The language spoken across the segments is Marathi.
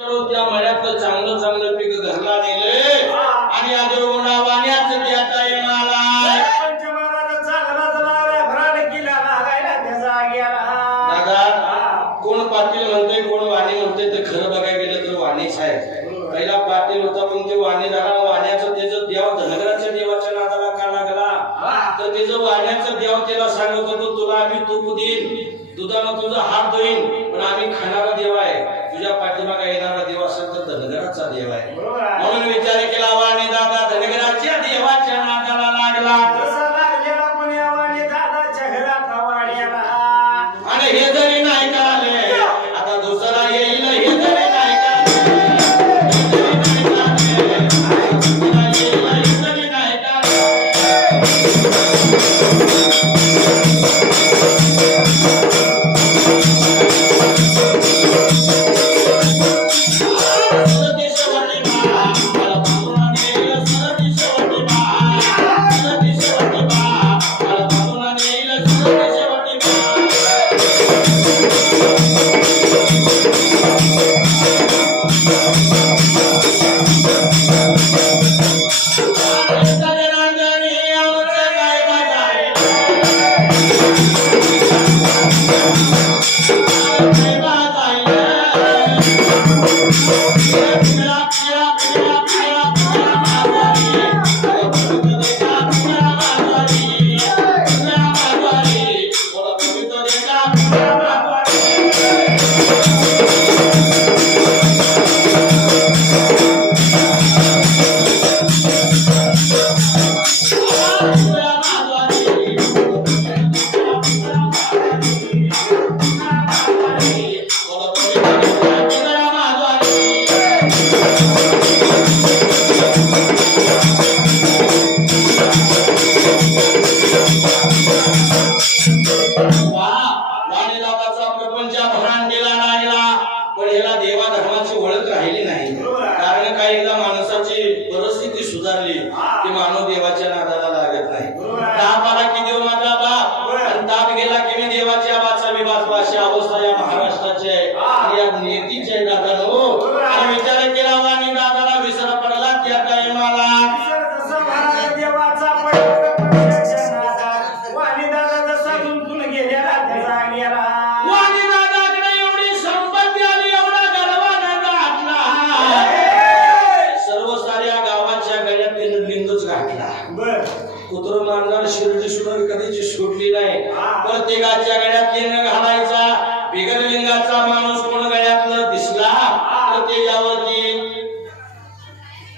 त्या मळ्यातलं चांगलं चांगलं पीक घरला नेले आणि आदरगुणा वाण्याचं त्या टायमाला पंचमहाराज चांगला चलावे भराड किल्ला लागायला त्याचा गेला. दादा कोण पाटील म्हणतोय कोण वाणी म्हणतोय तर खरं बघायला गेलं तर वाणीच आहे. पहिला पाटील होता पण ते वाणी झाला. वाण्याचं त्याचं देव धनगराच्या देवाच्या नादाला का लागला तर त्याचं वाण्याचं देव त्याला सांगत होतो तुला आम्ही तूप देईन दुधानं तुझा हात धुईन पण आम्ही खाणारा देव आहे. तुझ्या पाठीमागे येणारा देव असेल तर धनगराचा देव आहे. म्हणून विचार केला वाणी दादा धनगराच्या देवाच्या नादाला लागला. आणि हे जरी नाही कळाले आता दुसरा येईल हे जरी नाही प्रत्येकाच्या गळ्यात लिंग घालायचा. बिगर लिंगाचा माणूस कोण गळ्यातलं दिसला तर त्याच्यावरती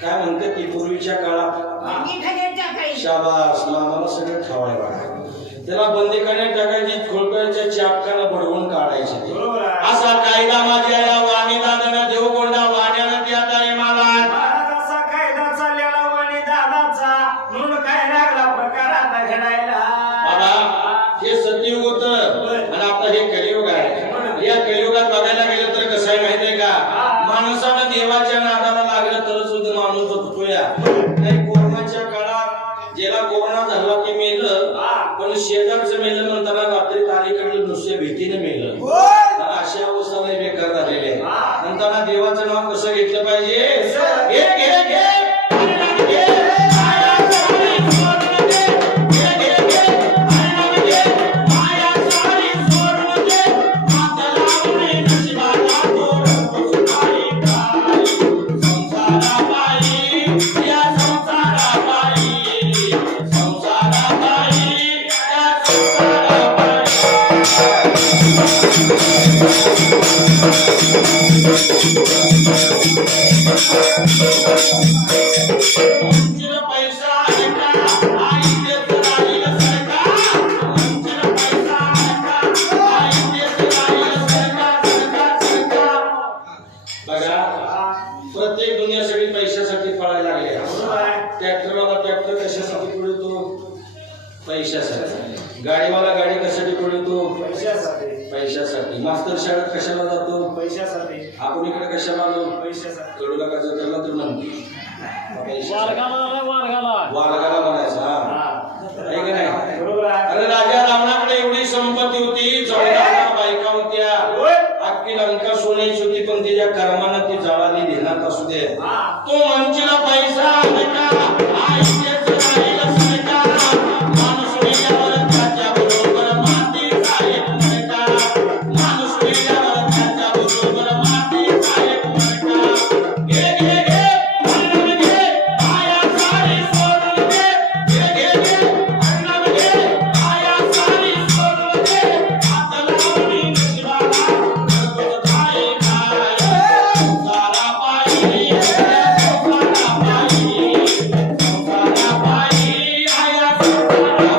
काय म्हणते ती पूर्वीच्या काळात शाबास मामाला सगळं ठेवाय बघा त्याला बंदी करण्यात टाकायची खोलकळच्या चापकानं बडवून काढायचे. असा कायदा माझ्या या वाणी दादानं देवगोंडा वाण्यानं त्या टायमाला असा कायदा चाललेला वाणी दादाचा म्हणून काय लागला प्रकार आता घडायला. हे सतयुग होत आणि आता हे कलियुग आहे. या कलियुगात बघायला गेलं तर कसं आहे माहितीये का माणसानं देवाच्या नादाला लागलं तरच सुद्धा माणूस बघतोया. कोरोनाच्या काळात ज्याला कोरोना झाला ते मेलं पण शेजारचं मेलं म्हणताना रात्री तालीकडे नुसत्या भीतीने मेलं. अशा अवस्था बेकार झालेली आहे. म्हणताना देवाचं नाव कसं घेतलं पाहिजे घे घे घे प्रत्येक दुनिया सगळी पैशासाठी पळायला लागले. ट्रॅक्टरवाला ट्रॅक्टर कशासाठी पळतो पैशासाठी. गाडीवाला गाडी कशासाठी पळतो पैशासाठी. मास्तर शाळेत कशाला जातो पैशासाठी. आपण इकडे कशाला आलो पैशासाठी. कडूला का जगला तर म्हणते वारगाला म्हणायचा आहे की नाही. अरे राजा रावणाकडे एवढी संपत्ती होती 14 बायका होत्या. अख्खी लंका सोन्याची होती पण तिच्या कर्मानं ती जवानी ध्यानात असू दे. हा. तो मंचीला पैसा आले का आईचेच राहील सरकार. माणूस मेल्यावर त्याच्या बरोबर माती साहेब मरका. माणूस मेल्यावर त्याच्या बरोबर माती साहेब मरका. घे घे घे अन्नम घे आया सारी सोडून दे. घे घे घे अन्नम घे आया सारी सोडून दे. हात लावणी नशिबाला करतोच काय काय. संसारा पायी संसारा पायी संसारा पायी आया संसारा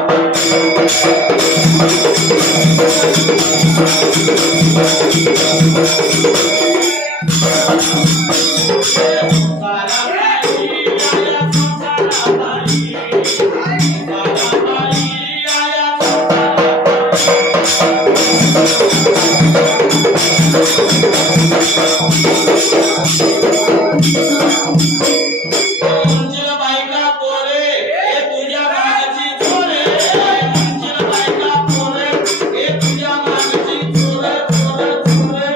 मंजिल बायका पोरे हे तुझ्या मागची चोरे. मंजिल बायका पोरे हे तुझ्या मागची चोरे चोरे चोरे.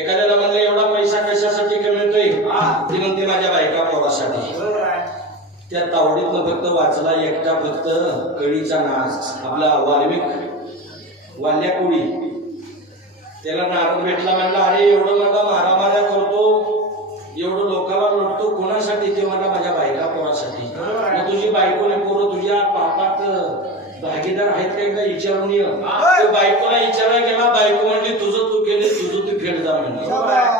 एखाद्याला म्हणलं एवढा पैसा कशासाठी कमवतोय. ती म्हणते माझ्या बायका पोरासाठी. बरोबर आहे. त्या तावडीतनं फक्त वाचला एकटा फक्त कळीचा नाच आपला वाल्मिक वाल्या कुडी. त्याला नारद भेटला म्हणला अरे एवढं मला मारामाऱ्या करतो एवढं लोकांना लुटतो कोणासाठी. ते मला माझ्या बायका पोरासाठी. मग तुझी बायको ने पोरं तुझ्या पापात भागीदार आहेत का एकदा विचारून ये. तो बायकोला विचारायला गेला. बायको म्हणली तुझं तू केले तुझं तू फेड जा म्हणली.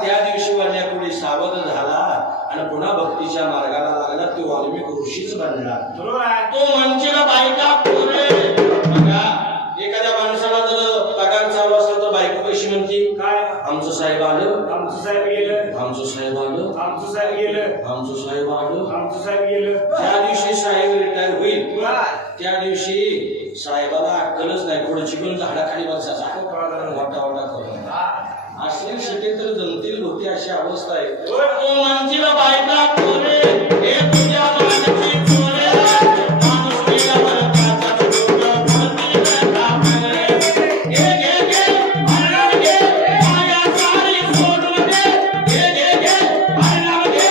त्या दिवशी वाल्यापुढे सावध झाला आणि पुन्हा भक्तीच्या मार्गाला लागला. तो वाल्मिक ऋषीच बनला. बरोबर आहे. तो मंचीला बायका पोरे. बघा एखाद्या माणसाला जर पगार चालू असला तर बायको कशी म्हणती काय आमचं साहेब आलं आमचं साहेब गेलं आमचं साहेब आलं आमचं साहेब गेलं आमचं साहेब आलं. आमचं साहेब गेलं. ज्या दिवशी साहेब रिटायर होईल वा. त्या दिवशी साहेबाला अक्कलच नाही. पुढे चिकून झाडाखाली बसायचा मोठा मोठा करून. हा. असली शिटे तर जमतील होती अशी अवस्था आहे. होय. तो मंचीला बायका पोरे हे तुझ्या मागची चोरे. माणूस मेल्यावर त्याचा डोकं भरती नका पडे. घे घे घे अन्नम घे आया सारी सोडून दे. घे घे घे अन्नम घे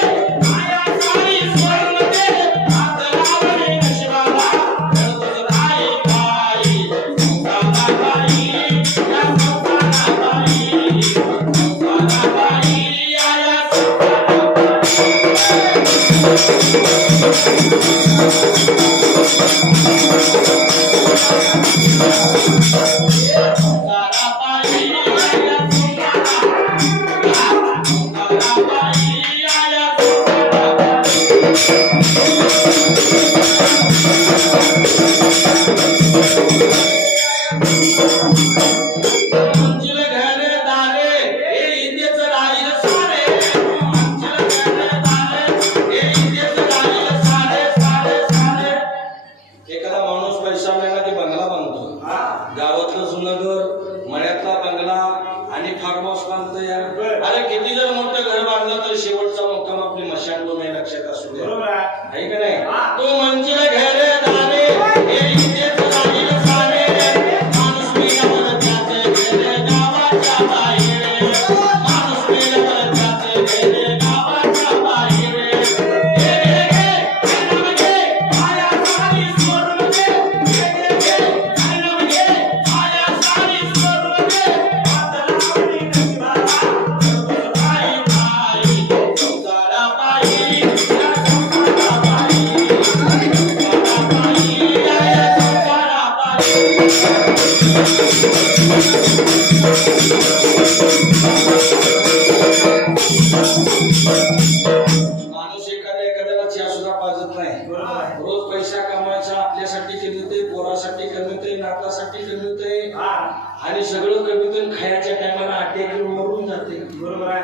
आया सारी सोडून दे. हात लावणी नशिबाला करतोच काय काय. संसारा बाई या संसारा बाई संसारा बाई आया संसारा संसारा बाई आया संसारा बाई आया संसारा मंजिल घरे दारे हे इथेच राहील सारे. मंजिल घरे दारे हे इथेच राहील सारे सारे सारे. एखादा माणूस पैसा मिळाला की बंगला बांधतो. हा. गावातलं जुनं घर मळ्यातला बंगला आणि फार्म हाऊस बांधतो यार. बरं. अरे किती जर मोठं घर बांधलं तर शेवटचा मुक्काम आपली मशानभूमी लक्षात असू दे. बरोबर आहे. आहे का नाही. हा. तो मंजिल घरे दारे हे इथेच राहील सारे. माणूस मेल्यावर त्याचे गेले गावाच्या बाहेर. माणूस मेल्यावर त्याचे गेले गावाच्या बाहेर. घे घे घे अन्नम घे आया सारी सोडून दे. घे घे घे अन्नम घे आया सारी सोडून दे. हात लावणी नशिबाला करतोच काय काय. संसारा बाई या संसारा बाई संसारा बाई या संसारा बाई. माणूस एखाद्याला चहा सुद्धा पाजत नाही. बरोबर आहे. रोज पैसा कमवायचा आपल्यासाठी कमवतोय पोरासाठी कमवतोय नातासाठी कमवतोय हा. आणि सगळं कमवतोय. खायच्या टायमाला अटॅक मरून जाते. बरोबर आहे.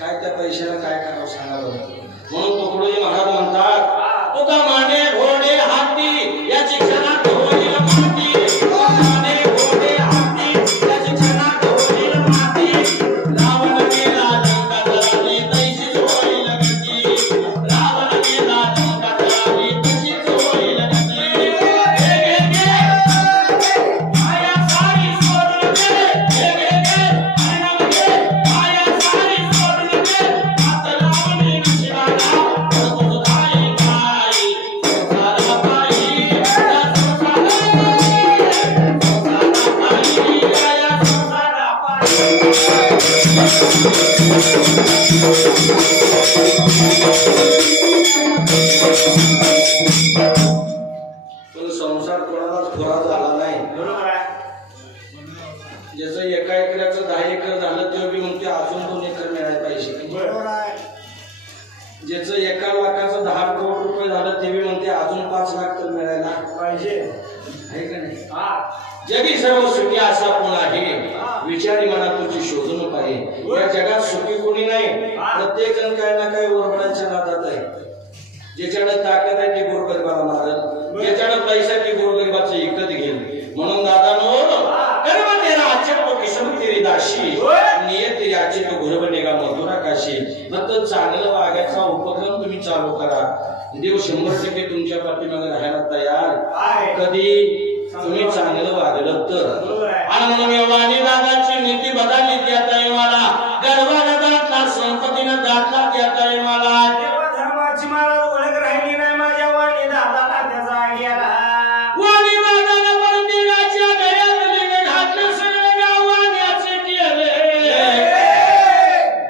काय त्या पैशाला काय करावं सांगा बरं. म्हणून तुकडोजी महाराज म्हणतात तुका माने घोडे हाती या शिक्षणात होईल माती. माने घोडे हाती या शिक्षणात होईल माती. रावण गेला लंकातला तैशीच होईल गती. रावण गेला लंकातला तशीच होईल गती. घे घे घे आया सारी सोडून दे. घे घे घे अन्नम घे आया सारी सोडून दे. पण संसार कोणालाच थोडा झाला नाही. बरोबर आहे. ज्याचं एका एकराचं 10 एकर झालं तेव्हा बी म्हणते अजून 2 एकर मिळायला पाहिजे. बरोबर आहे. ज्याचं 1 लाखाचं 10 करोड रुपये झालं ते बी म्हणते अजून 5 लाख तर मिळायला पाहिजे. आहे का नाही? हा. जगी सर्व सुखी असा कोण आहे विचारी मना तुझी शोधून पाहिजे. या जगात सुखी कोणी नाही. प्रत्येक जण काय ना काय ओरबडांच्या नादात आहे. ज्याच्याकडे ताकद आहे ते गोरगरिबाला मारत, ज्याच्याकडे पैसा आहे ते गोरगरिबाचं इकत घेईल. म्हणून दादानो कर्म तेरा अच्युत किस्म तेरी दाशी नियत तेरी अच्युत घोर बनेगा मधुरा काशी. फक्त चांगलं वागायचा उपक्रम तुम्ही चालू करा. देव 100% तुमच्या पाठीमागे राहायला तयार. कधी तुम्ही चांगलं वागलं तर. आणि म्हणून एवढी दादाची नीती बदलली ती आता मला गर्वानं दाटला संपत्तीनं दाटला ती आता मला. देवा धर्माची मला ओळख राहिली नाही माझ्या वाणी दादाला त्याचा गेला. वाणी दादानं परतीगाच्या गळ्यात लिंग घातलं सगळं गाव वाण्याचे केले.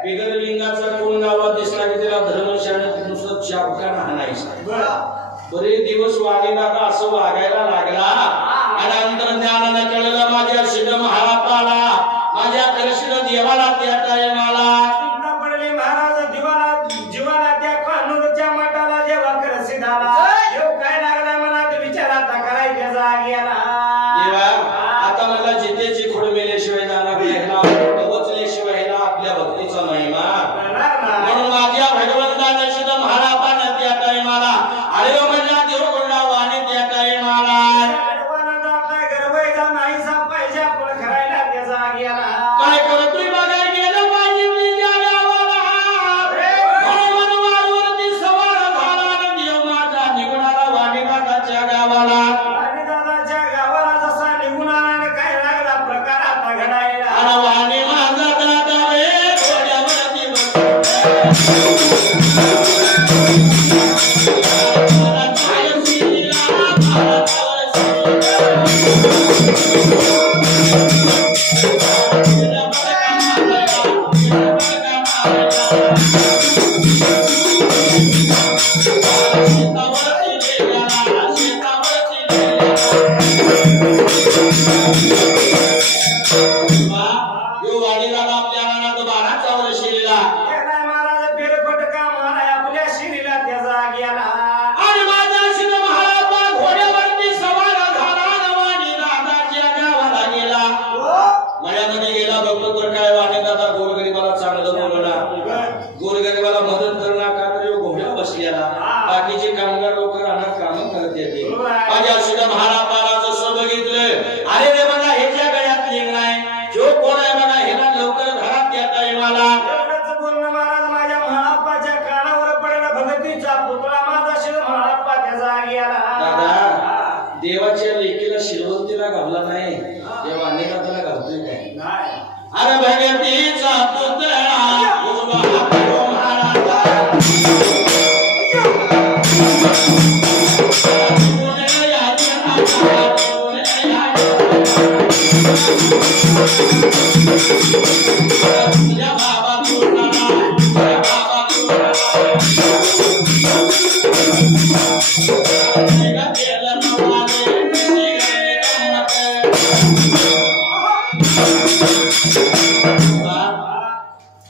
बिगर लिंगाचा कोण गावात दिसला की त्याला धर्मशाळेत नुसतं चापकानं हाणायचा. बरे दिवस वाणी दादा असं वागायला लागला आणि अंतर्ज्ञानानं कळलं माझ्या शिव महारापाला माझ्या कृष्ण देवाला त्या टायमाला पडले महाराज जीवाला त्या कानूरच्या मठाला देवा करसिदाला देव काय लागला मनात विचार आता करायच्या जागेला. देवा आता मला जितेची खोड मेल्याशिवाय जाणार नाही. पोचल्याशिवाय आपल्या भक्तीचा महिमा. म्हणून माझ्या भगवंतानं शिव महारापानं त्या टायमाला अरे माझ्या देव गोंडा वाणी त्या टायमाला काय करतोय बघाय गेलं पाहिजे मी त्या गावाला. म्हणून वारवरती सवार झाला आणि देव माझा निघणारा वाणी दादाच्या गावाला. जसा निघून आला काय लागला प्रकार आता घडायला. आणि वाणी माझा दादा रे घोड्यावरती बसला. गोरगरिबाला मदत करणार का तर घोड्या बसलेला. बाकीचे कामगार लोक राहणार काम करत येते. माझ्या सुद्धा महारापाला जसं बघितलं अरे रे बघा ह्याच्या गळ्यात लिंग नाही. जो कोण आहे बघा ह्याला लवकर घरात येता येईल मला. बोलणं महाराज माझ्या महारापाच्या कानावर पडला भगतीचा पुतळा माझा शिव महारापा त्याचा गेला. दादा देवाच्या लेकीला शिरवंतीला घावला नाही. देवा अनेकाला घावतोय काय नाही. अरे भगतीचा पुतळा उभा हो महाराजा.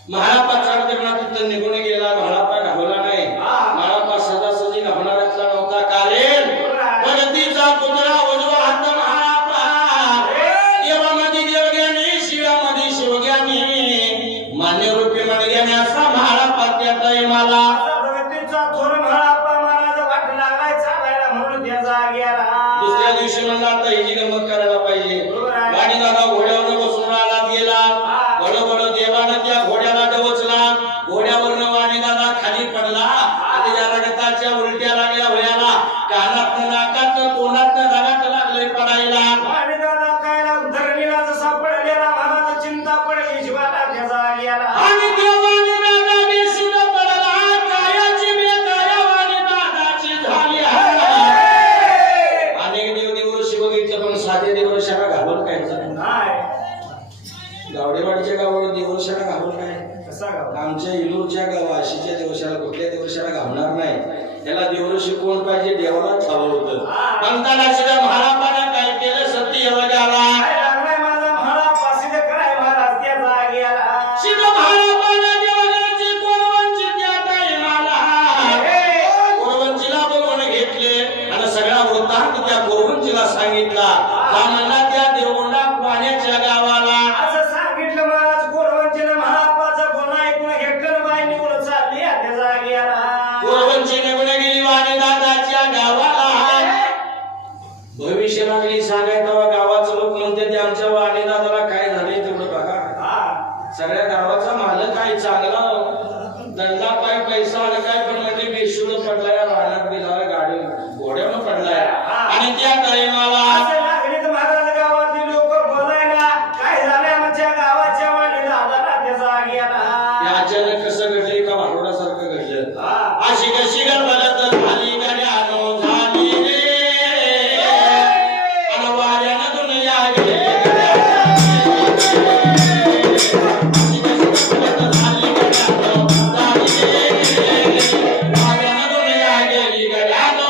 महारापा चालते निघून गेला. महारापा घावला नाही. महारापा सदासजी घावणाऱ्यातला नव्हता. कारण भगतीचा पुतळा उजवा हात महारापा. देवामध्ये देवज्ञानी शिवामध्ये शिवज्ञानी मान्य रूपी म्हणज्ञानी असा महारापा त्या मला. भगतीचा थोर महारापा महाराज वाट लागाय चालायला म्हणून त्याचा गेला. दुसऱ्या दिवशी म्हणला आता ही गंमत करायला पाहिजे. वाणी दादा घोड्यावर बसून रानात गेला. बडबड देवानं त्या घोड्याला डवचला. घोड्यावरनं वाणी दादा खाली पडला आणि त्या रगताच्या उलट्या लागल्या वयाला. कानातनं नाकातनं तोंडातनं रगात लागले पडायला. वाणी दादा काय धरणीला जसा पडलेला महाराज चिंता पडली जीवाला त्याचा गेला. आणि देवाने दादा बेशुद्ध पडला. कायाची बेकाया वाणी दादाची झाली. अनेक देवदेवऋषी बघितलं पण साधे देवऋषाला घाबरत काय नाही. गावडेवाडीच्या गावावर देवऋषाला घाबरत काय. कसा गाव आमच्या आमच्या इंदूरच्या वाशीच्या दिवसाला कुठल्या दिवसाला घालणार नाही. त्याला देवऋषी कोण पाहिजे, देवाला ठाव होतं. पंताला शिदा महारापानं काय केलं, सती एवढा आला शिदा महारापानं देवघराची कोरवंची त्या टाइमाला कोरवंचीला बोलवून घेतले आणि सगळा वृत्तांत त्या कोरवंचीला सांगितला. म्हणला त्या देवगुंडा पाण्याच्या गावाला असं सांगितलं महाराज कोरवंचीनं महारापाचं पुन्हा ऐकून घेतलं बाई निघून चालली त्या जागेला. कोरवंची निघून गेली वाणी दादाच्या गावाला. भविष्य लागली सांगाय तेव्हा गावाचं लोक म्हणते ते आमच्या वाणी दादाला काय झाले तेवढं बघा. सगळ्या गावाचा मालक आहे चांगला, दंडा पाय पैसा आला काय, पण म्हणजे बेशुद्ध पडलाय, राहणार बिलाला गाडी घोड्यावर पडलाय. आणि त्या टाइमाला असं लागले तर महाराज गावातील लोक बोलायला काय झालंय आमच्या गावाच्या वाणी दादाला त्या जागेला. ते अचानक कसं घडले का भारोडासारखं घडलं. अशी कशी गडबड झाली गाड्यानो झाली रे आणि वाऱ्यानं दुनिया गेली. अशी कशी गडबड झाली गाड्यानो झाली रे वाऱ्यानं दुनिया गेली गाड्यानो.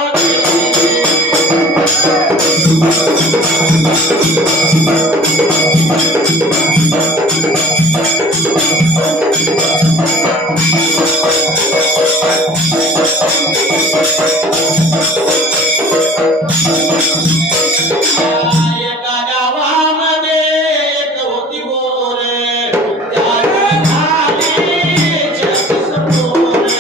एका गावामध्ये एक होती बोरे, त्याला झाली 36 पोरे.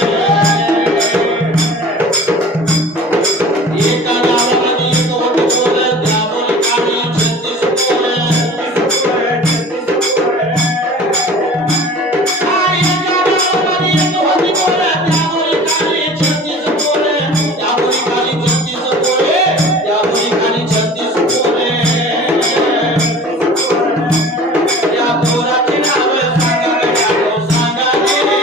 एका गावामध्ये एक होती बोरे, त्या बोरीखाली 36 पोरे. एका गावामध्ये एक होती बोरे, त्या बोरीखाली 36 पोरे. त्या बोरीखाली 36 पोरे, त्या बोरीखाली 36 पोरे. या पोराचे नाव सांगा गड्यानो सांगा रे,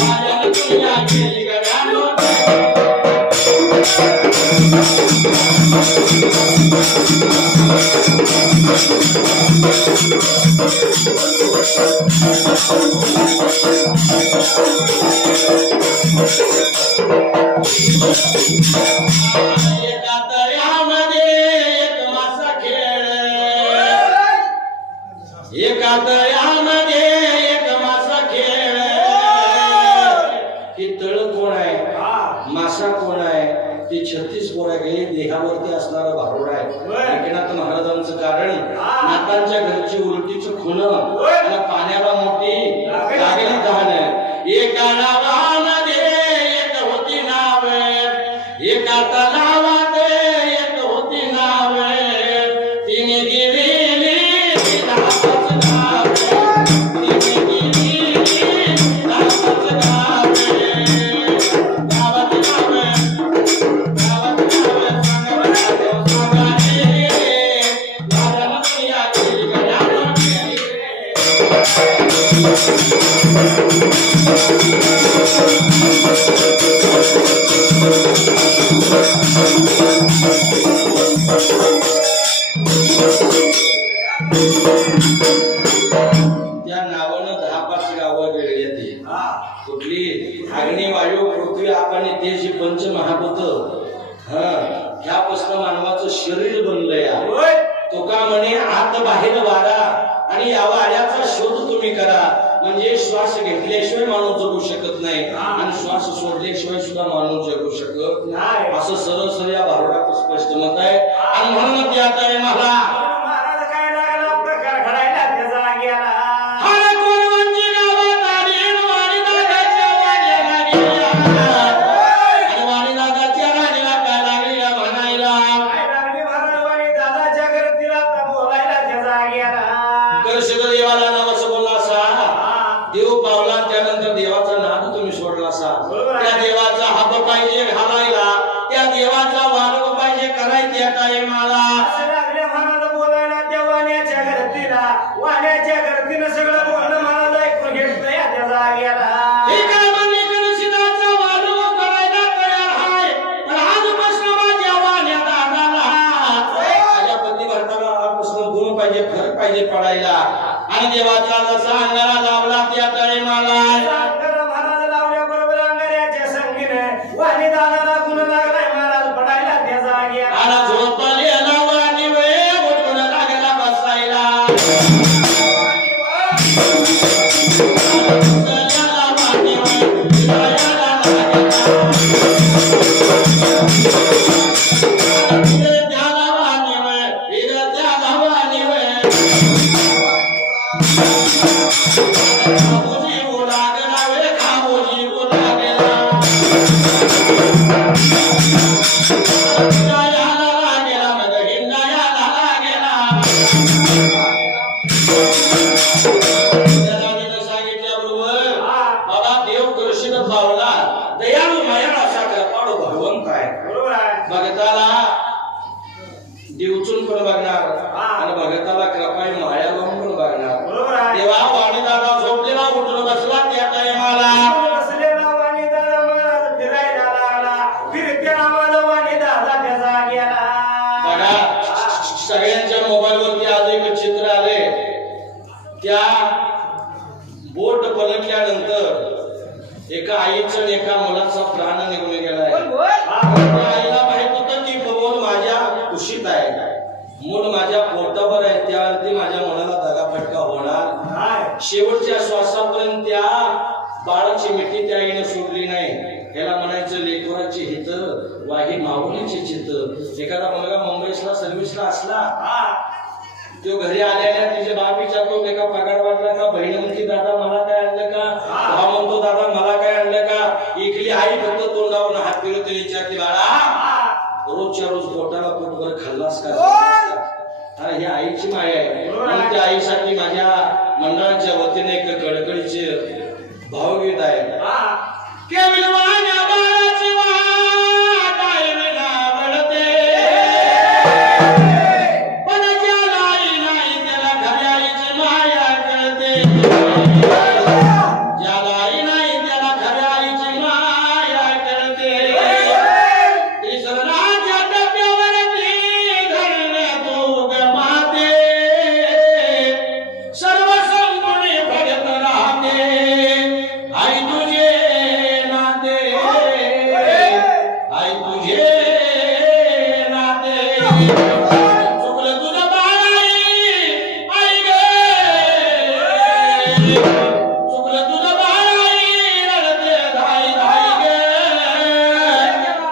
वाऱ्यानं दुनिया गेली गड्यानो. एका तळ्यामध्ये एक मासा खेळ, एका तळ्यामध्ये एक मासा खेळ. ही तळ कोण आहे, मासा कोण आहे, ते 36 पोरं आहे. देहावरती असणारा भारुड आहे. एकनाथ महाराजांचं कारण नातांच्या घरची उलटीचं खुणं आणि पाण्याला मोठी लागली धान. एका नावामध्ये एक होती नाव, एका तलावात एक होती नाव. तिने गेलेली नावाचं नाव, तिने गेलेली नावाचं नाव. गावाचं नाव, गावाचं नाव सांगा बरं, सांगा रे, वाऱ्यानं दुनिया गेली गड्यानो गेली त्या नावानं 10-5 गावं गिळली ती. कुठली, अग्नी वायू पृथ्वी आपण तेज पंचमहाभूत. ह्यापासून मानवाचं शरीर बनलंय. तुका म्हणे आत बाहेर वारा आणि या वाऱ्याचा शोध तुम्ही करा. म्हणजे श्वास घेतल्याशिवाय माणूस जगू शकत नाही आणि श्वास सोडल्याशिवाय सुद्धा माणूस जगू शकत नाही, असं सरळ सरळ या भारुडात स्पष्ट मत आहे. आणि म्हणून त्या टाइमाला महाराज काय लागला प्रकार घडायला त्या जागेला. अरे कोरवंची गावात आली आणि वाणी दादाच्या वाड्याला गेल्या. आणि वाणी दादाच्या राणीला काय लागली म्हणायला, काय लागली महाराज वाणी दादाच्या घरी तिला बोलायला त्या जागेला. करशेकर देवाला नवस बोलला असा, देव पावला त्यानंतर देवाचा नाद तुम्ही सोडला असा. त्या देवाचा हाप पाहिजे घालायला, त्या देवाचा वालव पाहिजे करायला त्या टाइमाला. असं लागले महाराज बोलायला त्या वाण्याच्या घरतीला. वाण्याच्या घरतीनं सगळं बोलणं महाराज ऐकून घेतलंय त्या जागेला. हे काय म्हणले, गणशिदाचा वालव करायला तयार आहे, पण आजपासून माझ्या वाण्या दादाला माझ्या पती भारताला आजपासून गुण पाहिजे, फरक पाहिजे पडायला. आणि देवाचा जसा अंगाला लावला त्या टाइमाला पावला दयाळू मायाळ असा कृपाळू भगवंत आहे. बरोबर आहे. भगताला दिवचून पण बघणार आणि भगताला कृपाई माया लावून पण बघणार. बरोबर आहे. तेव्हा वाणी दादा झोपलेला उठून बसला त्या टायमाला बसलेला वाणी दादा महाराज फिरायला लागला. फिरत्या नावाला वाणी दादा त्याचा गेला. बघा सगळ्यांच्या मोबाईल वरती आज एक चित्र आले. त्या बोट पलटल्यानंतर एका आईचा आणि एका मुलाचा प्राण निघून गेलाय. त्या आईला माहित होतं की भगवान माझ्या कुशीत आहे, मूल माझ्या पोटावर आहे, त्यावरती माझ्या मुलाला दगाफटका होणार. शेवटच्या श्वासापर्यंत त्या बाळाची मिठी त्या आईने सोडली नाही. याला म्हणायचं लेकराची हित वाही माऊलीची चित. एखादा मुलगा मुंबईला सर्व्हिसला असला तो घरी आल्याला तिचे बाप विचारतो का पगार वाटला का, बहीण म्हणते दादा मला काय आणलं का, भाव म्हणतो दादा मला काय आणलं का. इकली आई फक्त तोंडावर हात फिरवते विचारते बाळा रोजच्या रोज पोटाला पोटभर खाल्लास का. ही आईची माया आहे. म्हणून त्या आईसाठी माझ्या मंडळाच्या वतीने एक कडकडीचे भावगीत आहे. केवळ वाण्या बाळाची वाट आई विना रडते, पण ज्याला आई नाही त्याला खऱ्या आईची माया कळते. ज्याला आई नाही त्याला खऱ्या आईची माया कळते. ईश्वराच्या डब्यावरती धरणे तू गमाते, सर्व संपूर्ण भगत राहते आई तुझे नाते, आई तुझे नाते. चुकलं तुझं बाई आई गे, चुकलं तुझं बाई रडते धाई धाई गे,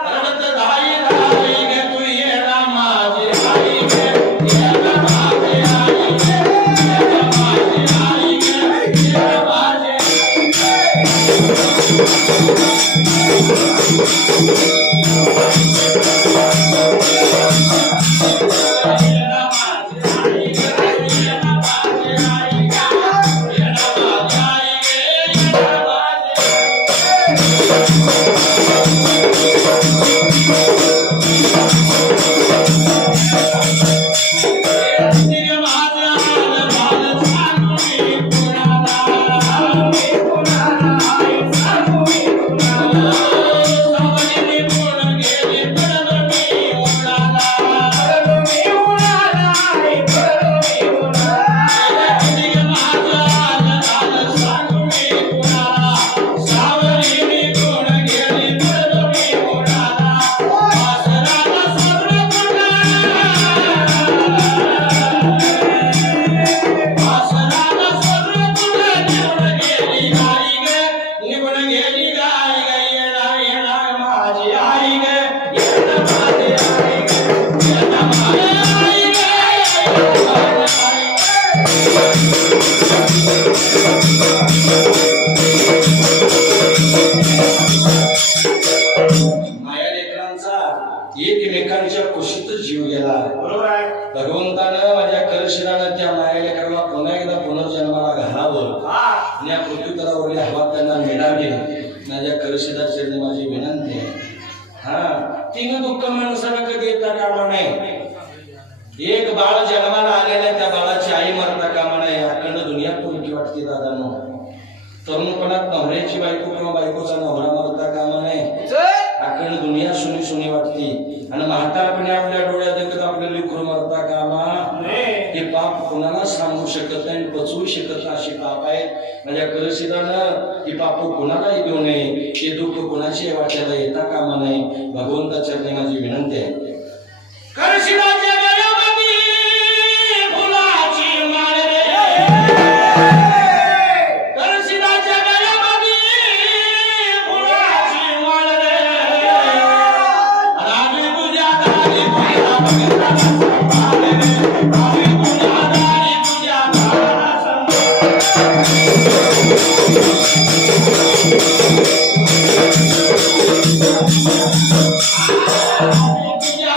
रडते धाई धाई गे. तू ये ना माझी आई गे, ये ना माझी आई गे, ये ना माझी आई गे, ये ना माझी एकमेकांच्या कुशीतच जीव गेला. बरोबर आहे. भगवंतानं माझ्या करशिरानं त्या मायालेकराला पुन्हा एकदा पुनर्जन्माला घालावं आणि या पृथ्वीतलावरील हवा त्यांना मिळावी माझ्या करशिरा चरणी माझी विनंती आहे. तीन दुःख माणसाला कधी येता कामा नये. एक बाळ जन्माला आलेल्या त्या बाळाची आई मरता कामा नये. अखंड दुनिया तुमची वाटते दादांनो. तरुणपणात नवऱ्याची बायको किंवा बायकोचा नवरा मरता कामा नये. अखंड दुनिया सुनी सुनी वाटते आणि म्हातारपणे आपल्या डोळ्यात देखत आपलं लेकरू मरता कामा हे पाप कोणाला सांगू शकत नाही, पचवू शकत नाही अशी पाप आहे. माझ्या करशिरानं ही पाप कोणालाही देऊ नये. हे दुःख कोणाशी वाट्याला येता कामा नाही. भगवंताच्या माझी विनंती आहे. करशिराच्या गळ्यामध्ये फुलाची माळ रे, करशिराच्या गळ्यामध्ये फुलाची माळ रे, राणी तुझ्या दारी तुझ्या भगताला सांभाळ रे, राणी तुझ्या दारी तुझ्या भगताला सांभाळ. तुझ्या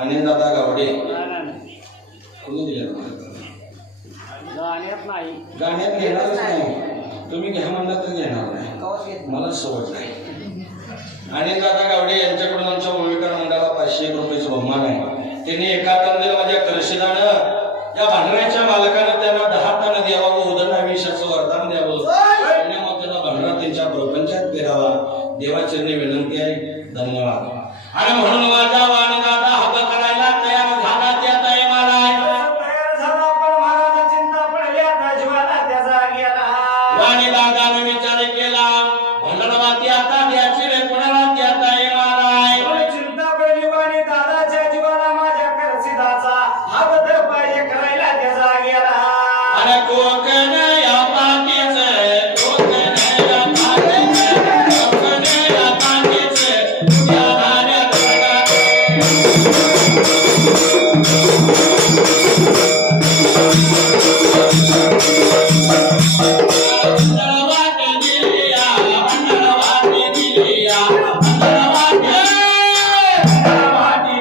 आणि दादा गावडे नाही, नाही. कोणी दिले तुम्हाला? गाण्यात नाही. गाण्यात घेणारच नाही. तुम्ही घ्या म्हणलं तर घेणार नाही. मला सवड नाही. आणि दादा गावडे यांच्याकडून आमच्या ओळखीकर मंडळाला 501 रुपयाचं बहुमान आहे. त्यांनी एका टन माझ्या करशिदानं या भांडऱ्याच्या मालकानं त्यांना 10 टन द्यावं, उदरणाविषयाचं वरदान द्यावं आणि मग त्यांना भांडरा त्यांच्या प्रपंचात पेरावा. देवाचरणी विनंती आहे. धन्यवाद. आणि म्हणून माझा वाणी दादा हब करायला तयार झाला. त्या ताई मला तयार झाला पण महाराज चिंता पडली आता जीवाला त्याचा गेला. वाणी दादाने विचार केला, भांडणवाती आता द्यायची रे कोणाला? त्या ताई मला चिंता पडली वाणी दादाच्या जीवाला माझ्या करसिदाचा हा बदल पाहिजे करायला त्याचा गेला. आणि कोकण या पाठीचे, कोकण या पाठीचे, कोकण या पाठीचे, उद्या धाऱ्या धरणाचे. भांडणवाती दिलिया, भांडणवाती दिलिया, भांडणवाती, भांडणवाती.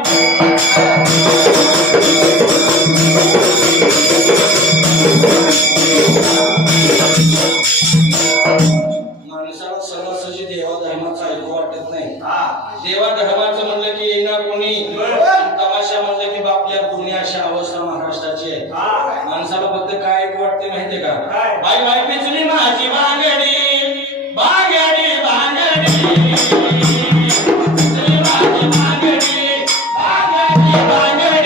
माणसाला सहजासहजी देवा धर्माचं ऐकू वाटत नाही. देवा धर्माचं म्हणलं की येईना कोणी, तमाशा म्हणलं की आपल्या पुणे अशा अवस्था महाराष्ट्राची आहे. माणसाला फक्त काय ऐकू वाटते माहितीये का? काय? बाई बाई पिचली माझी बांगडी, बांगडी बांगडी, पिचली माझी बांगडी, बांगडी बांगडी.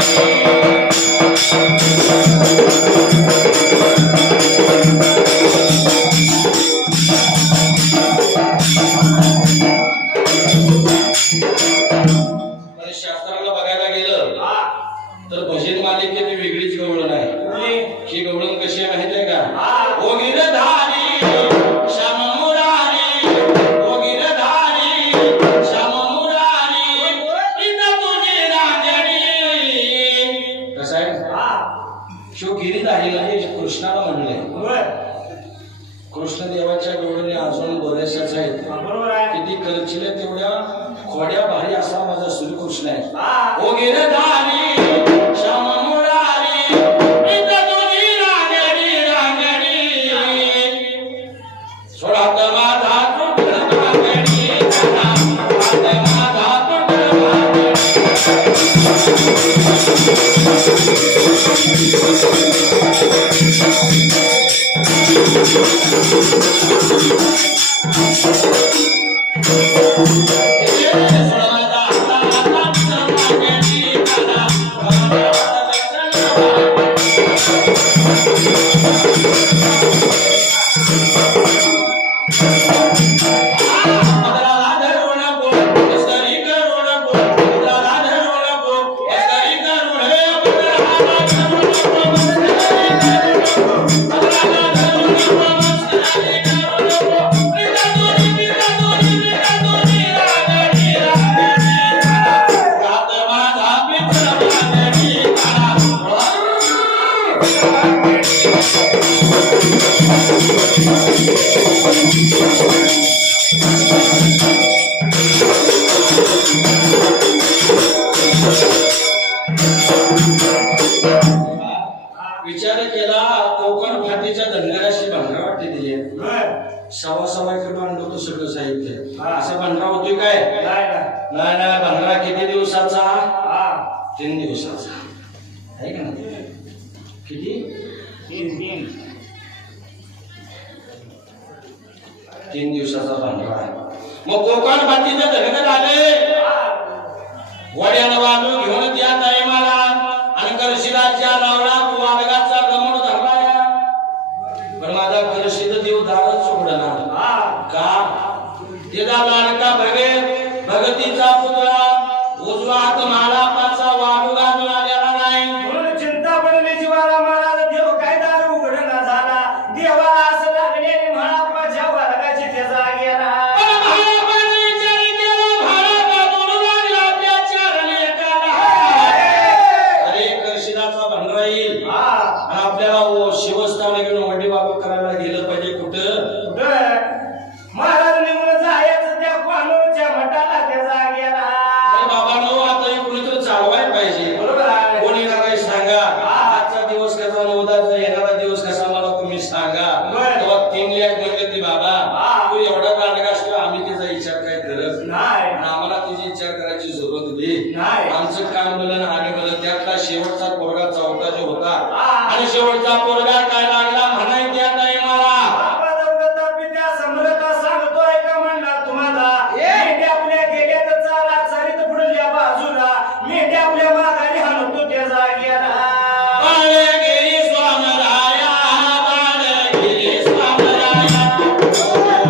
पण शास्त्राला बघायला गेलं तर भजन मालिकेत वेगळीच गवळण आहे. ही गवळण कशी आहे माहिती आहे का? ओ गिरधारी श्याम मुरारी, ओ गिरधारी श्याम मुरारी, इथं तुझी रांगडी. कसं आहे? शिव गिरीधारी म्हणजे कृष्णाला म्हणलंय. कृष्ण देवाच्या गवळणी अजून बऱ्याचशाच आहेत. बरोबर आहे. किती करचिले तेवढ्या खोड्या भारी असा माझा श्रीकृष्ण आहे. ओ गिरधारी श्याम मुरारी, इथं तुझी रांगडी रांगडी, सोडात माझा तुटला रांगडी, सोडात माझा तुटला विचार केला. कोकण फाटीच्या धनगराशी भांडरा वाटते दिली. सव्वा एकर भांडवल होतं सगळं साहित्य. असा भांडरा होतोय काय? नाही नाही. भांडरा किती दिवसाचा? 3 दिवसाचा आहे का नाही? किती? 3 दिवसाचा भांडरा आहे. मग कोकण फाटीचे धनगर आले, वड्यानं वाजू घेऊन त्या टायमाला आणि करशिदाच्या लावला वादगाचा गमन धरला. पण माझा करशिद देव दारच उघडणार का? त्याचा लाडका भगतीचा पुतळा उजवा हात मालापाचा वाळू घालून आलेला नाही. म्हणून चिंता पडली जीवाला महाराज देव काय दार उघडला झाला. देवाला असं लागले महापाच्या वर्गाची त्याचा गेला. पण महाराजांनी विचार केला, महाराजा बोलू लागला त्या चार लेकाला. मिलन हानी मिलन त्यातला शेवटचा पोरगा चौथा जो होता आणि शेवटचा पोरगा काय लागला म्हणाय त्या टाइमाला बाबा दौलता पित्या समरता सांगतो ऐका म्हणला तुम्हाला मेंढ्या आपल्या गेल्या तर चारा चारीत पुढल्या बाजूला मेंढ्या आपल्या मागाने हाणतो त्या जाग्याला बाळे गेली स्वामराया बाळे गेली स्वामराया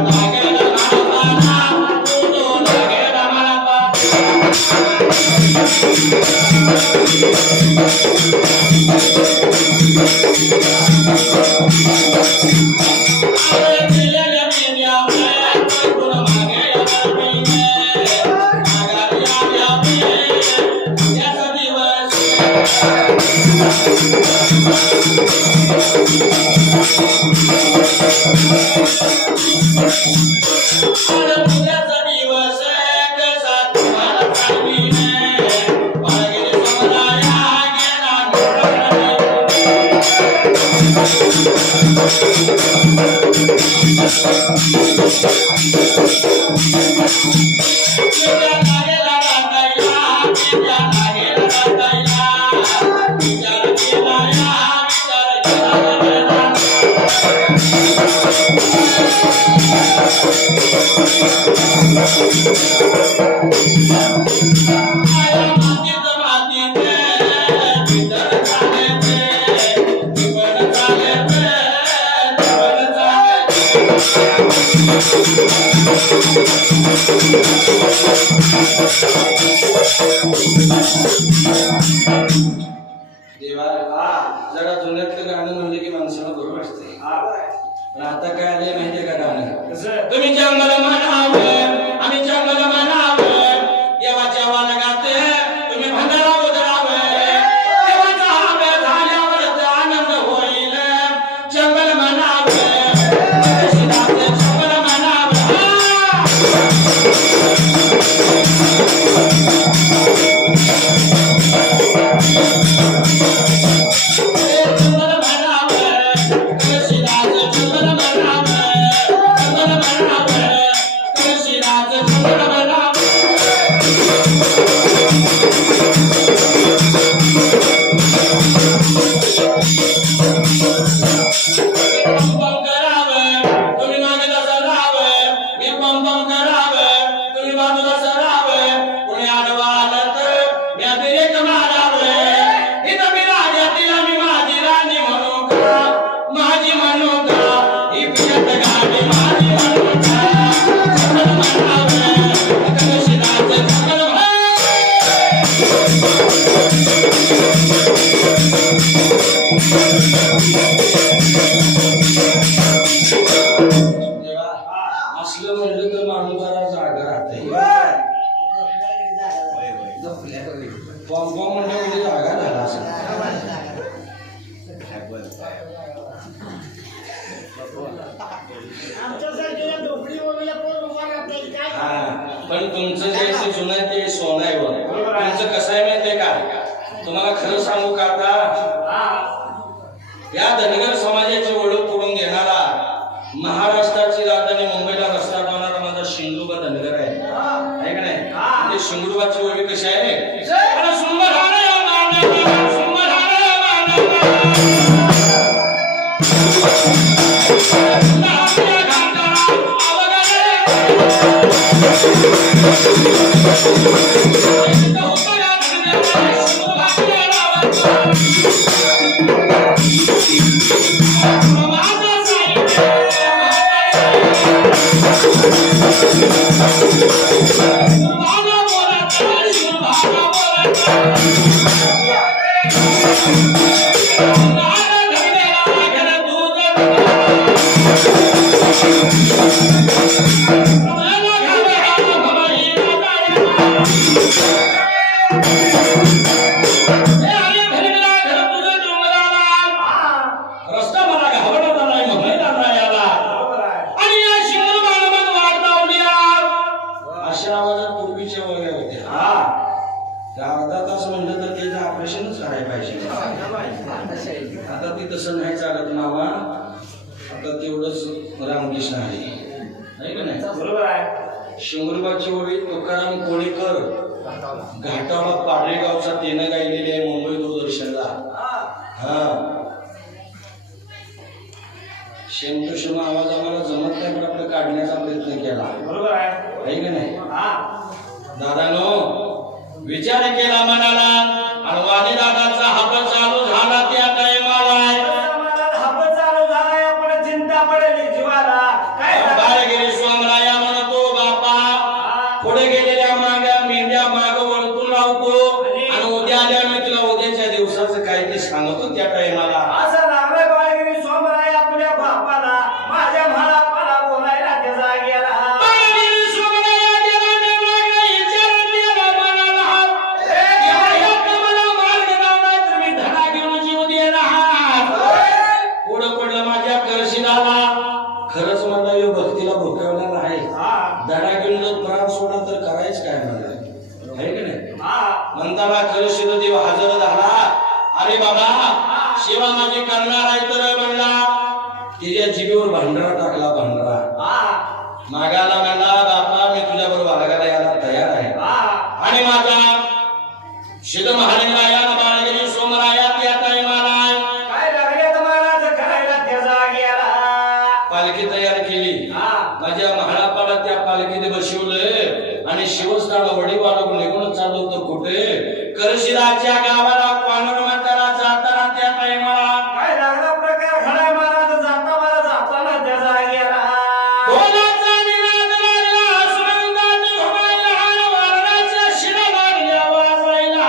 लागेला मला तो लागेला मला देवा जरा जुन्यातलं गाणं म्हणलं की माणसाला बरं वाटतंय पण आता काय आलंय माहितीये का गाणं कसं तुम्ही जंगल म्हणावं आम्ही जंगल म्हणावं देवाच्या वानगात तुम्ही भंडारा उधळावं देवाचा हात झाल्यावर आनंद होईल जंगल म्हणावं जंगल म्हणावं असलं म्हणलं तर माणूस जरा जागा राहते बॉम्ब म्हणजे जागा झाला असं पण तुमचं जे जुनं आहे ते सोनं आहे तुमचं कसं आहे माहितीये का तुम्हाला खरं सांगू का आता या धनगर समाजाची ओळख करून देणारा महाराष्ट्राची राजधानी मुंबईला रस्ता बनवणारा माझा शिंगरूबा धनगर आहे का नाही ते शिंगरूबाची ओळख कशी आहे आता ती तसं नाही चालत मामा आता तेवढंच रामकृष्ण आहे का नाही बरोबर आहे शिंगरूबाची ओळी तुकाराम कोळीकर घाटावला पाडळेगावचा तेनं गायलेली आहे मुंबई दूरदर्शनला. हा शेम टू शेम आवाज आम्हाला जमत नाही, पण आपलं काढण्याचा प्रयत्न केला. बरोबर आहे आहे का नाही? हा दादानो विचार केला मनाला आणि वाणी दादाचा हात चालू झाला त्या टायमाला. हाप चालू झालाय आपण चिंता पडली जीवाला. काय बाहेर गेले स्वामराया म्हणतो बापा पुढे गेलेल्या माग्या मेंढ्या माग वळतून लावतो आणि उद्या आल्या मी तुला उद्याच्या दिवसाचं काय ते सांगतो त्या टायमाला. असं लागलं बाळगिरी सोमराय आपल्या बापाला माझ्या म्हाळापाला बोलायला त्याचा गेला. खरंच मला यो भक्तीला भुकवलेला आहे. धडा घेऊन जर प्राण सोडा तर करायच काय मला, आहे की नाही? म्हणताना खरं शिवदेव हजर झाला. अरे बाबा शिवा माझी करणार आहे तर म्हणला. तिच्या जिभेवर भांडरा टाकला. भांडरा मागाला म्हणला बापा मी तुझ्या बरोबर वागायला यायला तयार आहे. आणि माझा शिद महालिंगाया बाळगिरी सोमराया त्या टायमाला काय लागले महाराज करायला त्याचा गेला. पालखी तयार केली. माझ्या महाळापाला त्या पालखीने बसवलं आणि शिवस्थान वडी बाळगून निघून चाललो होतो कुठे करशिराच्या गावाला पानर म्हातारा जाताना त्या टायमाला काय लागला प्रकार घडाय महाराज जाता मला जाताना त्याचा गेला. ढोलाचा निनाद लागला, सुगंधाची घुमायला, वारणाच्या शिरा लागल्या वाजवायला.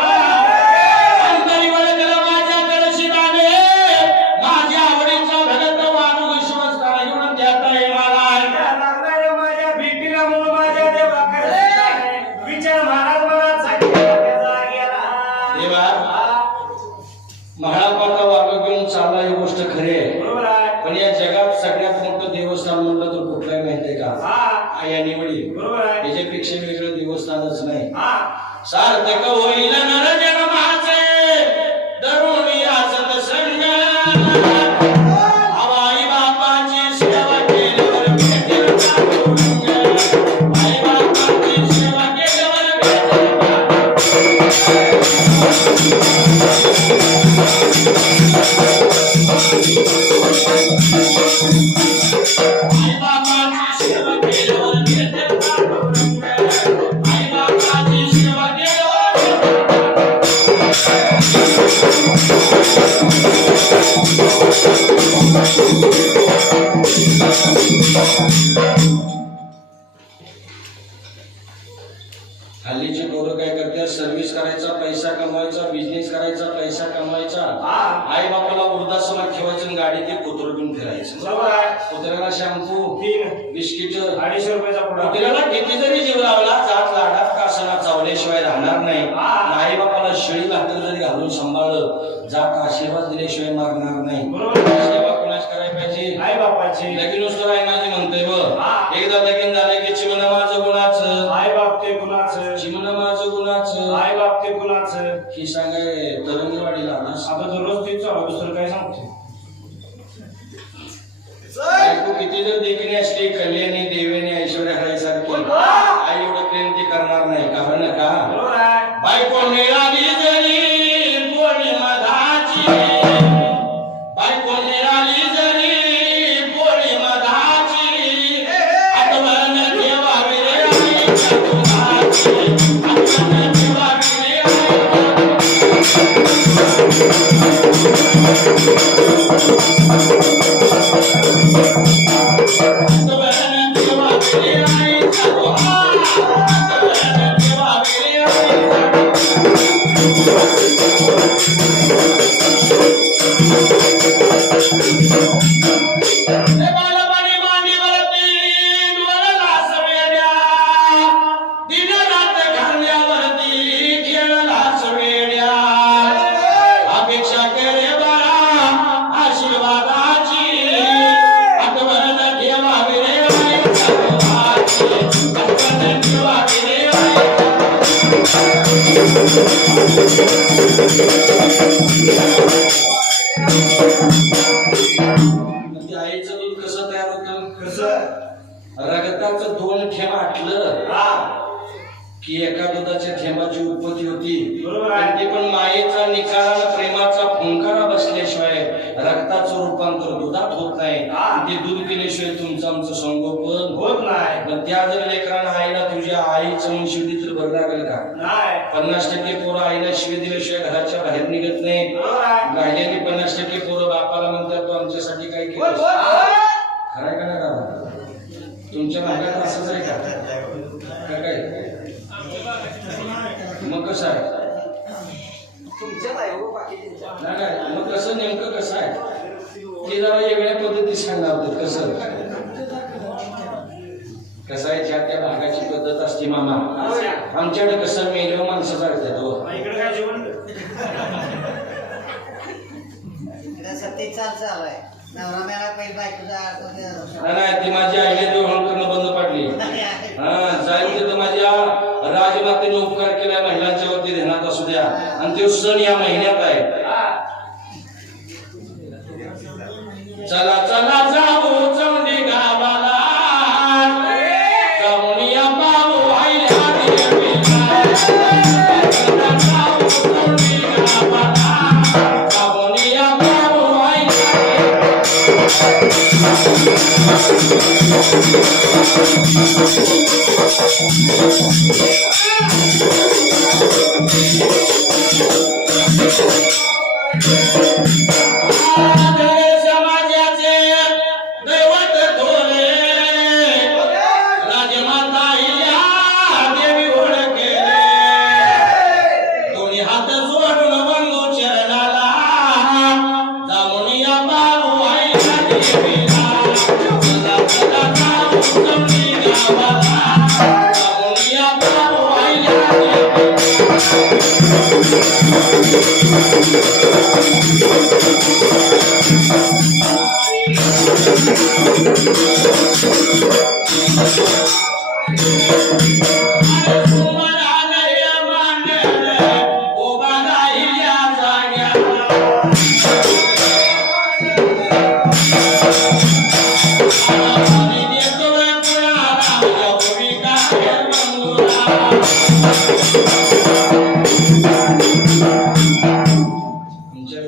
अंतरी वळगलं माझ्या करशिराने, माझ्या आवडीचा भगत वाणू शिवस्थान घेऊन त्या टायमाला लागणाऱ्या माझ्या भेटीला म्हणून माझ्या देवा विचार महाराज मला सांगितलं त्याचा गेला. देवा महाळापाला वाघ घेऊन चालला ही गोष्ट खरी आहे. बरोबर आहे. पण या जगात सगळ्यात मोठं देवस्थान म्हणलं तर कुठलंय माहितीये का? आया निवडी. बरोबर आहे. याच्यापेक्षा वेगळं देवस्थानच नाही. सार्थक होईल नर जन्माचे दरुणी असत संग. आई बापाची सेवा केल्यावर भेटेल पांडुरंग. आई बापाची सेवा केल्यावर भेटेल पांडुरंग. हल्लीचे पोरं काय करतात? सर्व्हिस करायचा, पैसा कमवायचा, बिझनेस करायचा, पैसा कमवायचा. आई बापाला वृद्धाश्रमात ठेवायचं आणि गाडी ते कुत्र घेऊन फिरायचं. बरोबर आहे. कुत्र्याला शॅम्पू, 3 बिस्किट, 250 रुपयाचा पुडा. कुत्र्याला किती जरी जीव लावला जात लाडात कासना चावल्याशिवाय राहणार नाही. आई बापाला शेळी भाकर जरी घालून सांभाळलं जात आशीर्वाद दिल्याशिवाय मारणार नाही. बरोबर. सेवा कोणाच करायला पाहिजे? आई बापाची. लगीन नुसतं आई माझी म्हणतोय व एकदा लगीन झालं की चिमण माझं गुणाचं, आई बाप ते गुणाचं. चिमण माझं गुणाचं, आई बाप ते गुणाचं. ही सांगाय तरंगवाडीला आलास. आता दररोज ते चालू दुसरं काय सांगते. बायको किती जर देखणी असली कल्याणी देवेने ऐश्वर्या हरायसारखी आई एवढं प्रेम ती करणार नाही. कारण का? बरोबर आहे. बायको मिळाली जरी पोळी मधाची, बायको मिळाली जरी पोळी मधाची, आठवण ठेवावी रे आईच्या गुणाची, आठवण ठेवावी रे आईचं दूध कसं तयार होतं? कसं? रगताचं 2 थेंब आटलं की एका दुधाच्या थेंबाची उत्पत्ती होती, बरोबर आहे. आणि ते पण मायेचा निकारा प्रेमाचा फुंकारा बसल्याशिवाय रक्ताचं रूपांतर दुधात होत नाही. ते दूध पिल्याशिवाय तुमचं आमचं संगोपन होत नाही. पण त्या जर लेकरांना आईला तुझ्या आईचं म्हणून शिवली तर बरं लागेल का? नाही. 50% पोरं आईला शिवी दिल्याशिवाय घराच्या बाहेर निघत नाही. बरोबर आहे. राहिलेली 50% पोरं बापाला म्हणतात तू आमच्यासाठी काय केलं? होय, होय, होय. खरंय का नाही दादा? तुमच्या भागात असंच आहे का? का काय? मग कसं आहे? नाही काय? मग कसं नेमकं कसं आहे ते जरा वेगळ्या पद्धतीत सांगणार होते. कसं आहे ज्या त्या भागाची पद्धत असते मामा. आमच्याकडे कसं मेल्यावर माणसं जागतात हो. इकडे काय जेवण सत्य चालू आहे. नवरा मेळा पहिली बायको नाही ती माझी आईने देवहण करणं बंद पाडली. हा जाईल तिथं माझ्या राजमातेने उपकार केलाय महिलांच्या वरती ध्यानात असू द्या. आणि तो सण या महिन्यात आहे. चला चला जाऊ चौंडी गावाला, जाऊन या पाहू आईला देवीला. चला जाऊ चौंडी गावाला, जाऊन या पाहू आईला समाजाचे दैवत थोरे राजमाता हिल्या देवी ओळखे. दोन्ही हात जोडून बंधू चरणाला, जाऊन या बाबू आईला देवीला. चला चला जाऊ चौंडी गावाला, जाऊन या बाबू आईला देवीला.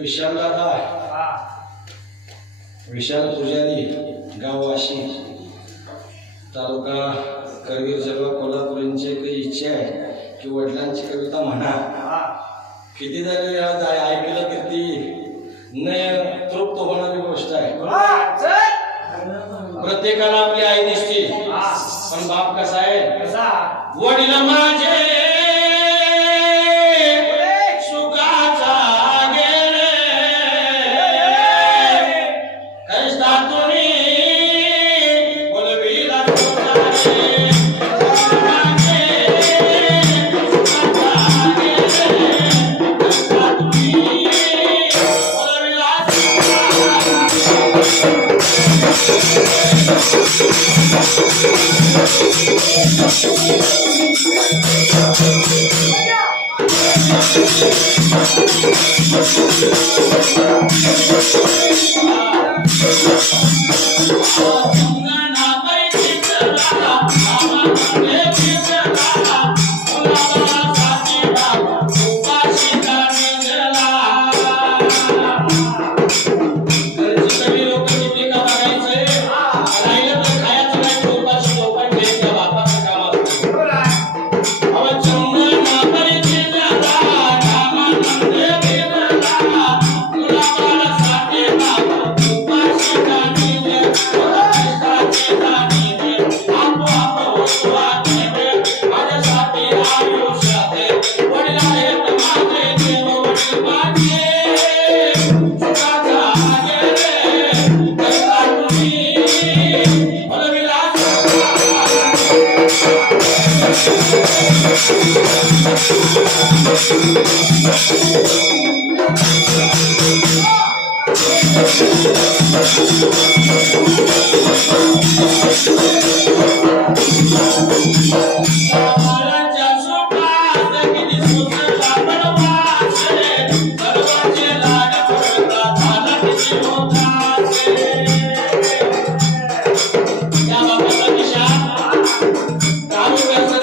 विशाल दादा, विशाल पुजारी, गाव वाशी, तालुका करवीर, जिल्हा कोल्हापूर यांची एक इच्छा आहे की वडिलांची कविता म्हणा. किती जरी ऐकलं किती न तृप्त होणारी गोष्ट आहे. प्रत्येकाला आपली आई दिसते, पण बाप कसा आहे? वडील माझे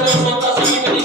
स्वतःसाठी कधी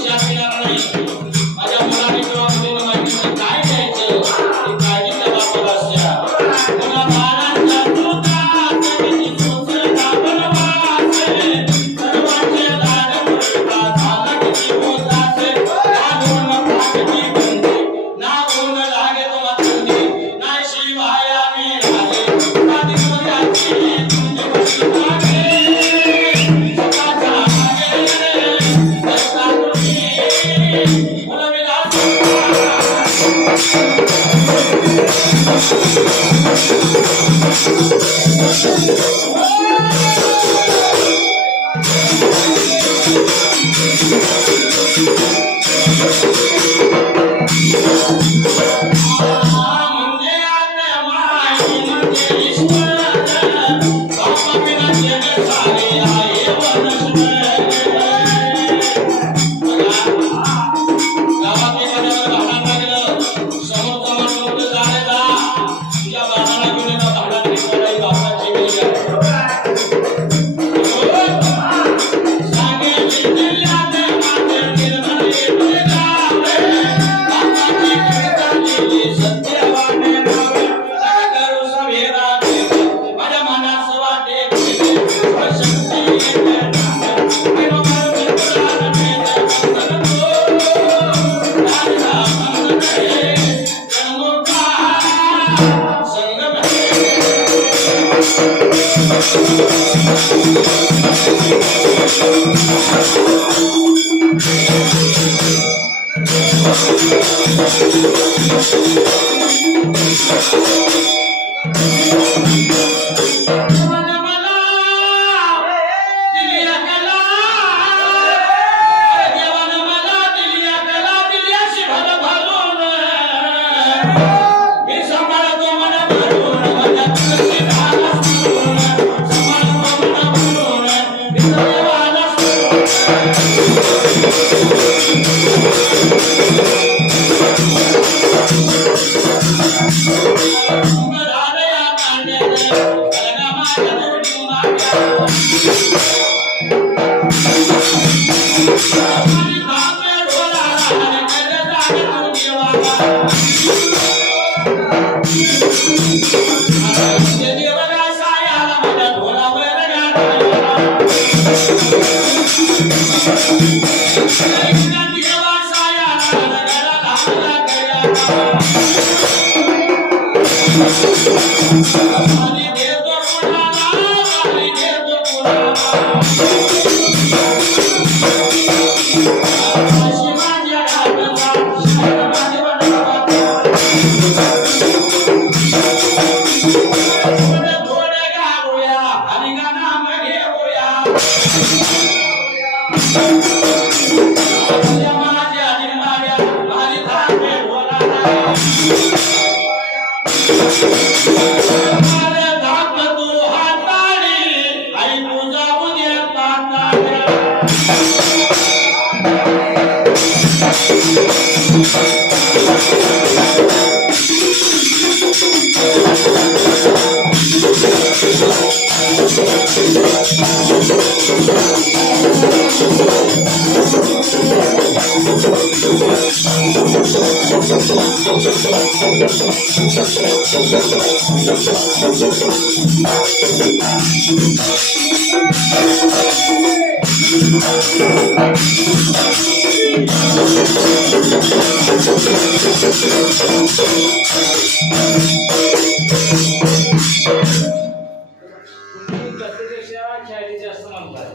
खेळायची जास्त म्हणतात.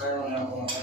काय म्हणणार